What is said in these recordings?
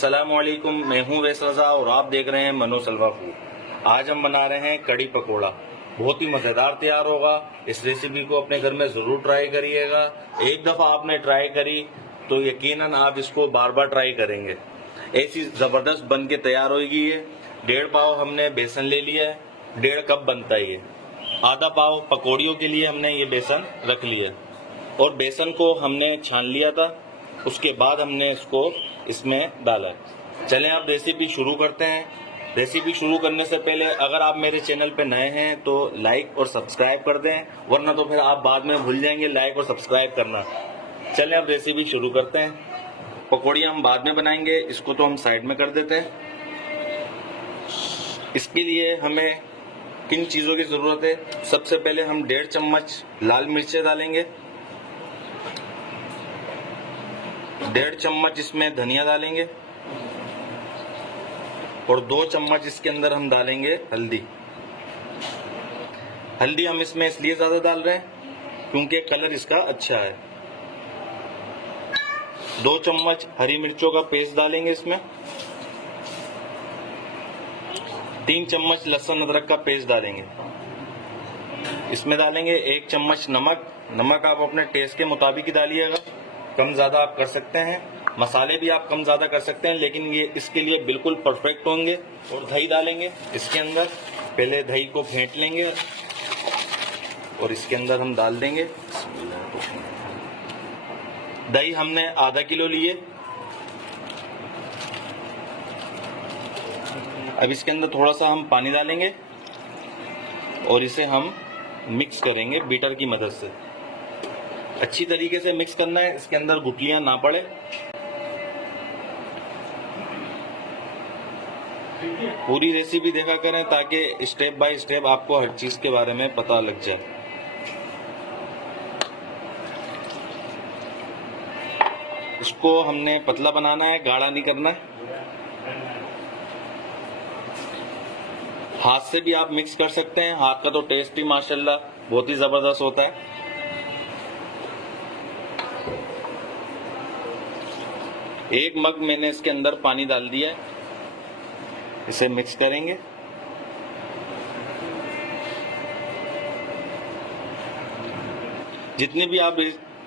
अस्सलामुअलैकुम, मैं हूं वैस रज़ा और आप देख रहे हैं मनो सलवा फूड। आज हम बना रहे हैं कड़ी पकोड़ा। बहुत ही मज़ेदार तैयार होगा। इस रेसिपी को अपने घर में ज़रूर ट्राई करिएगा। एक दफ़ा आपने ट्राई करी तो यकीनन आप इसको बार बार ट्राई करेंगे। ऐसी ज़बरदस्त बन के तैयार होगी ये। 1.5 पाव हमने बेसन ले लिया है, 1.5 कप बनता है ये। आधा पाव पकौड़ियों के लिए हमने ये बेसन रख लिया और बेसन को हमने छान लिया था। उसके बाद हमने इसको इसमें डाला। चलें आप रेसिपी शुरू करते हैं। रेसिपी शुरू करने से पहले अगर आप मेरे चैनल पे नए हैं तो लाइक और सब्सक्राइब कर दें, वरना तो फिर आप बाद में भूल जाएंगे लाइक और सब्सक्राइब करना। चलें अब रेसिपी शुरू करते हैं। पकौड़ियाँ हम बाद में बनाएंगे, इसको तो हम साइड में कर देते हैं। इसके लिए हमें किन चीज़ों की ज़रूरत है? सबसे पहले हम 1.5 चम्मच लाल मिर्चें डालेंगे, 1.5 चम्मच इसमें धनिया डालेंगे और 2 चम्मच इसके अंदर हम डालेंगे हल्दी। हल्दी हम इसमें इसलिए ज़्यादा डाल रहे हैं क्योंकि कलर इसका अच्छा है। 2 चम्मच हरी मिर्चों का पेस्ट डालेंगे इसमें। 3 चम्मच लहसुन अदरक का पेस्ट डालेंगे। इसमें डालेंगे 1 चम्मच नमक। नमक आप अपने टेस्ट के मुताबिक ही डालिएगा, कम ज़्यादा आप कर सकते हैं। मसाले भी आप कम ज़्यादा कर सकते हैं, लेकिन ये इसके लिए बिल्कुल परफेक्ट होंगे। और दही डालेंगे इसके अंदर। पहले दही को फेंट लेंगे और इसके अंदर हम डाल देंगे। दही हमने आधा किलो लिए। अब इसके अंदर थोड़ा सा हम पानी डालेंगे और इसे हम मिक्स करेंगे बीटर की मदद से। अच्छी तरीके से मिक्स करना है, इसके अंदर गुठलियां ना पड़े। पूरी रेसिपी देखा करें ताकि स्टेप बाय स्टेप आपको हर चीज के बारे में पता लग जाए। इसको हमने पतला बनाना है, गाढ़ा नहीं करना है। हाथ से भी आप मिक्स कर सकते हैं, हाथ का तो टेस्ट ही माशाल्लाह बहुत ही जबरदस्त होता है। एक मग मैंने इसके अंदर पानी डाल दिया है, इसे मिक्स करेंगे। जितनी भी आप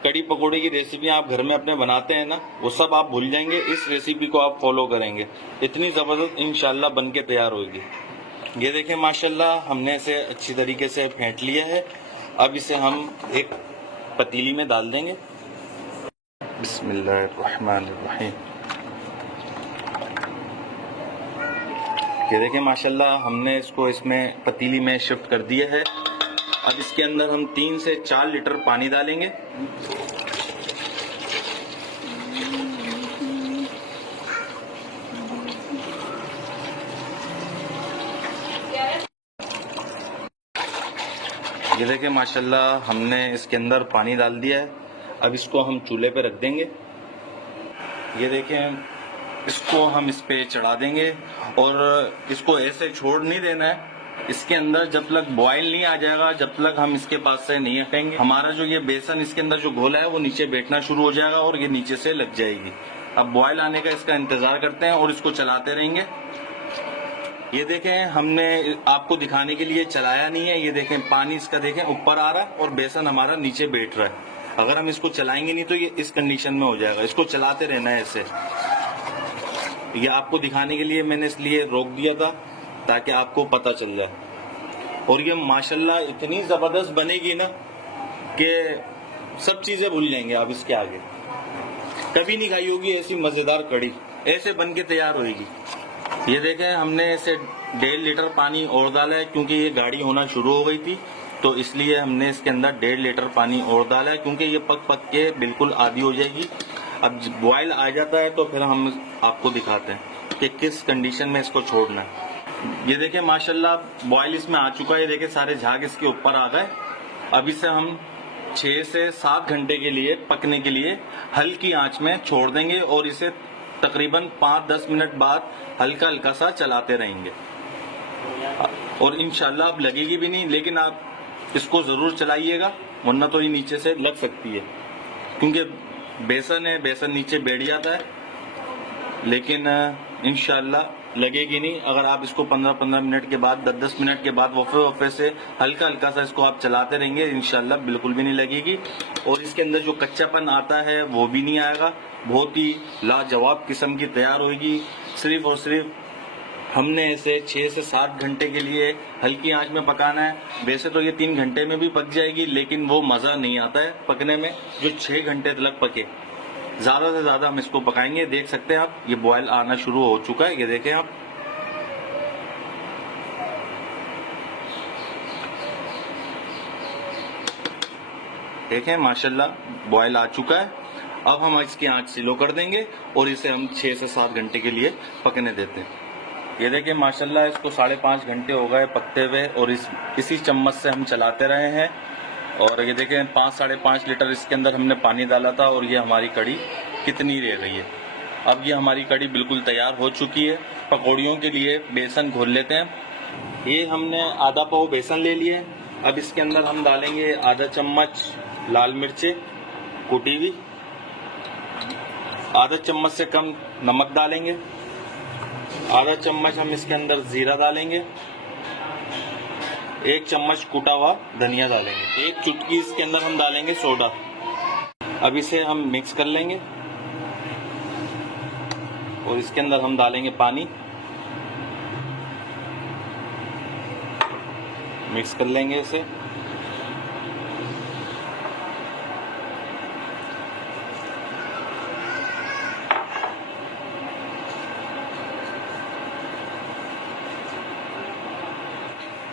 कड़ी पकौड़े की रेसिपी आप घर में अपने बनाते हैं ना, वो सब आप भूल जाएंगे। इस रेसिपी को आप फॉलो करेंगे, इतनी ज़बरदस्त इंशाल्लाह बन के तैयार होगी। ये देखें माशाल्लाह हमने इसे अच्छी तरीके से फेंट लिया है। अब इसे हम एक पतीली में डाल देंगे। बिस्मिल्लाहिर्रहमानिर्रहीम। ये देखें माशाल्लाह हमने इसको इसमें पतीली में शिफ्ट कर दिया है। अब इसके अंदर हम 3 से 4 लीटर पानी डालेंगे। ये देखें माशाल्लाह हमने इसके अंदर पानी डाल दिया है। अब इसको हम चूल्हे पे रख देंगे। ये देखें इसको हम इस पे चढ़ा देंगे और इसको ऐसे छोड़ नहीं देना है। इसके अंदर जब तक बॉयल नहीं आ जाएगा, जब तक हम इसके पास से नहीं हटेंगे, हमारा जो ये बेसन इसके अंदर जो घोला है वो नीचे बैठना शुरू हो जाएगा और ये नीचे से लग जाएगी। अब बॉयल आने का इसका इंतजार करते हैं और इसको चलाते रहेंगे। ये देखें हमने आपको दिखाने के लिए चलाया नहीं है। ये देखें पानी इसका देखें ऊपर आ रहा है और बेसन हमारा नीचे बैठ रहा है। अगर हम इसको चलाएंगे नहीं तो ये इस कंडीशन में हो जाएगा। इसको चलाते रहना है ऐसे। ये आपको दिखाने के लिए मैंने इसलिए रोक दिया था ताकि आपको पता चल जाए। और ये माशाल्लाह इतनी जबरदस्त बनेगी ना कि सब चीजें भूल जाएंगे आप इसके आगे। कभी नहीं खाई होगी ऐसी मजेदार कड़ी, ऐसे बन के तैयार होगी। ये देखें हमने इसे 1.5 लीटर पानी और डाला है क्योंकि ये गाढ़ी होना शुरू हो गई थी, तो इसलिए हमने इसके अंदर 1.5 लीटर पानी और डाला है क्योंकि ये पक पक के बिल्कुल आधी हो जाएगी। अब बॉयल आ जाता है तो फिर हम आपको दिखाते हैं कि किस कंडीशन में इसको छोड़ना है। ये देखें माशाल्लाह बॉयल इसमें आ चुका है। ये देखें सारे झाग इसके ऊपर आ गए। अब इसे हम 6 से 7 घंटे के लिए पकने के लिए हल्की आंच में छोड़ देंगे और इसे तकरीबन 5-10 मिनट बाद हल्का हल्का सा चलाते रहेंगे। और इंशाल्लाह अब लगेगी भी नहीं, लेकिन आप इसको जरूर चलाइएगा वरना तो ये नीचे से लग सकती है क्योंकि बेसन है, बेसन नीचे बैठ जाता है। लेकिन इंशाल्लाह लगेगी नहीं। अगर आप इसको 15-15 मिनट के बाद 10-10 मिनट के बाद वफ़े से हल्का हल्का सा इसको आप चलाते रहेंगे, इंशाल्लाह बिल्कुल भी नहीं लगेगी। और इसके अंदर जो कच्चापन आता है वो भी नहीं आएगा। बहुत ही लाजवाब किस्म की तैयार होगी। सिर्फ और सिर्फ हमने इसे 6 से 7 घंटे के लिए हल्की आंच में पकाना है। वैसे तो ये 3 घंटे में भी पक जाएगी, लेकिन वो मज़ा नहीं आता है पकने में जो 6 घंटे तक पके। ज़्यादा से ज़्यादा हम इसको पकाएंगे। देख सकते हैं आप, ये बॉयल आना शुरू हो चुका है, ये देखें आप। देखें माशाल्लाह बॉयल आ चुका है। अब हम इसकी आंच स्लो कर देंगे और इसे हम 6 से 7 घंटे के लिए पकने देते हैं। ये देखिए माशाल्लाह इसको 5.5 घंटे हो गए पकते हुए और इसी चम्मच से हम चलाते रहे हैं। और ये देखें 5-5.5 लीटर इसके अंदर हमने पानी डाला था और ये हमारी कड़ी कितनी रह गई है। अब ये हमारी कड़ी बिल्कुल तैयार हो चुकी है। पकौड़ियों के लिए बेसन घोल लेते हैं। ये हमने आधा पाव बेसन ले लिए। अब इसके अंदर हम डालेंगे आधा चम्मच लाल मिर्चें कुटी हुई, आधा चम्मच से कम नमक डालेंगे, आधा चम्मच हम इसके अंदर जीरा डालेंगे, 1 चम्मच कूटा हुआ धनिया डालेंगे, 1 चुटकी इसके अंदर हम डालेंगे सोडा। अब इसे हम मिक्स कर लेंगे और इसके अंदर हम डालेंगे पानी, मिक्स कर लेंगे इसे।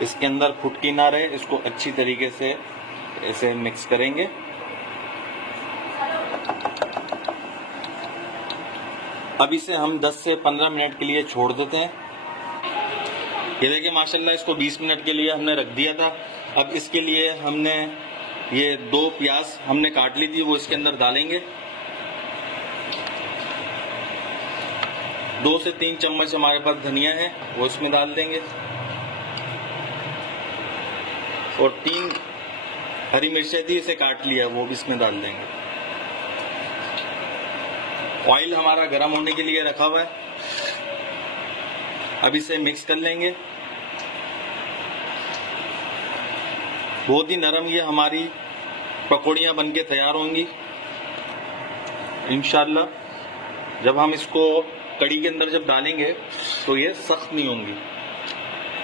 इसके अंदर फुटकी ना रहे, इसको अच्छी तरीके से ऐसे मिक्स करेंगे। अब इसे हम 10 से 15 मिनट के लिए छोड़ देते हैं। ये देखिए माशाल्लाह इसको 20 मिनट के लिए हमने रख दिया था। अब इसके लिए हमने ये 2 प्याज हमने काट ली थी वो इसके अंदर डालेंगे। 2 से 3 चम्मच हमारे पास धनिया है वो इसमें डाल देंगे और 3 हरी मिर्चें थी इसे काट लिया वो भी इसमें डाल देंगे। ऑयल हमारा गर्म होने के लिए रखा हुआ है। अब इसे मिक्स कर लेंगे। बहुत ही नरम ये हमारी पकौड़ियाँ बनके तैयार होंगी इंशाल्लाह। जब हम इसको कड़ी के अंदर जब डालेंगे तो ये सख्त नहीं होंगी।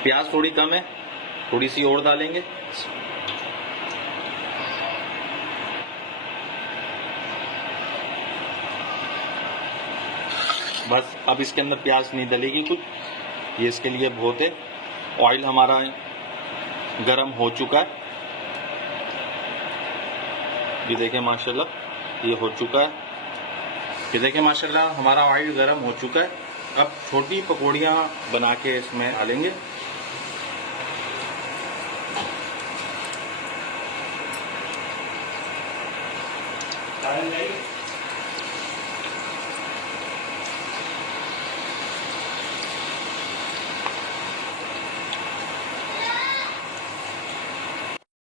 प्याज थोड़ी कम है, थोड़ी सी और डालेंगे। बस अब इसके अंदर प्याज नहीं डलेगी कुछ, ये इसके लिए बहुत है। ऑयल हमारा गरम हो चुका है, ये देखें माशाल्लाह ये हो चुका है। ये देखें माशाल्लाह हमारा ऑयल गरम हो चुका है। अब छोटी पकौड़ियाँ बना के इसमें डालेंगे।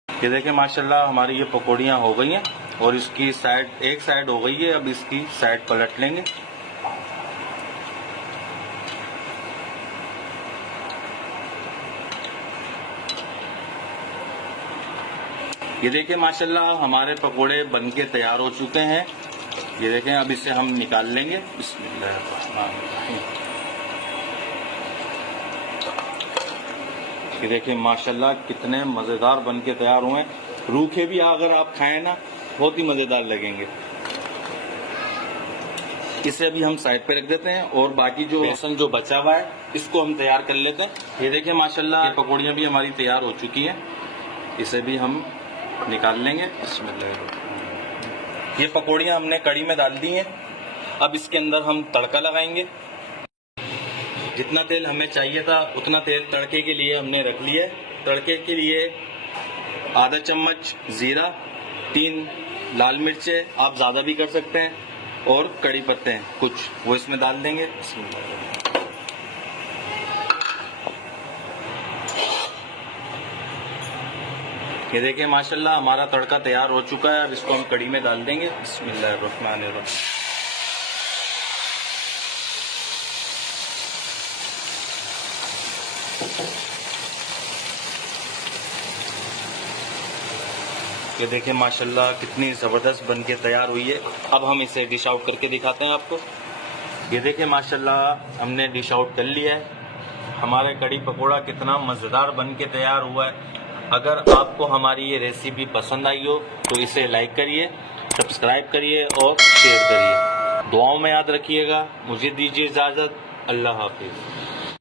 ये देखें माशाल्लाह हमारी ये पकौड़ियाँ हो गई हैं और इसकी साइड एक साइड हो गई है। अब इसकी साइड पलट लेंगे। ये देखें माशाल्लाह हमारे पकोड़े बनके तैयार हो चुके हैं। ये देखें अब इसे हम निकाल लेंगे। बिस्मिल्लाहिर्रहमानिर्रहीम। ये देखें माशाल्लाह कितने मज़ेदार बनके तैयार हुए हैं। रूखे भी अगर आप खाएं ना बहुत ही मज़ेदार लगेंगे। इसे अभी हम साइड पे रख देते हैं और बाकी जो बेसन जो बचा हुआ है इसको हम तैयार कर लेते हैं। ये देखें माशाल्लाह ये पकौड़ियाँ भी हमारी तैयार हो चुकी हैं। इसे भी हम निकाल लेंगे। ये पकौड़ियाँ हमने कड़ी में डाल दी हैं। अब इसके अंदर हम तड़का लगाएंगे। जितना तेल हमें चाहिए था उतना तेल तड़के के लिए हमने रख लिया है। तड़के के लिए आधा चम्मच जीरा, 3 लाल मिर्चें, आप ज़्यादा भी कर सकते हैं, और कड़ी पत्ते हैं कुछ वो इसमें डाल देंगे। ये देखिए माशाल्लाह हमारा तड़का तैयार हो चुका है। अब इसको हम कड़ी में डाल देंगे। बिस्मिल्लाहिर्रहमानिर्रहीम। ये देखिए माशाल्लाह कितनी ज़बरदस्त बन के तैयार हुई है। अब हम इसे डिश आउट करके दिखाते हैं आपको। ये देखिए माशाल्लाह हमने डिश आउट कर लिया है। हमारे कड़ी पकोड़ा कितना मज़ेदार बन के तैयार हुआ है। अगर आपको हमारी ये रेसिपी पसंद आई हो तो इसे लाइक करिए, सब्सक्राइब करिए और शेयर करिए। दुआओं में याद रखिएगा। मुझे दीजिए इजाज़त। अल्लाह हाफिज़।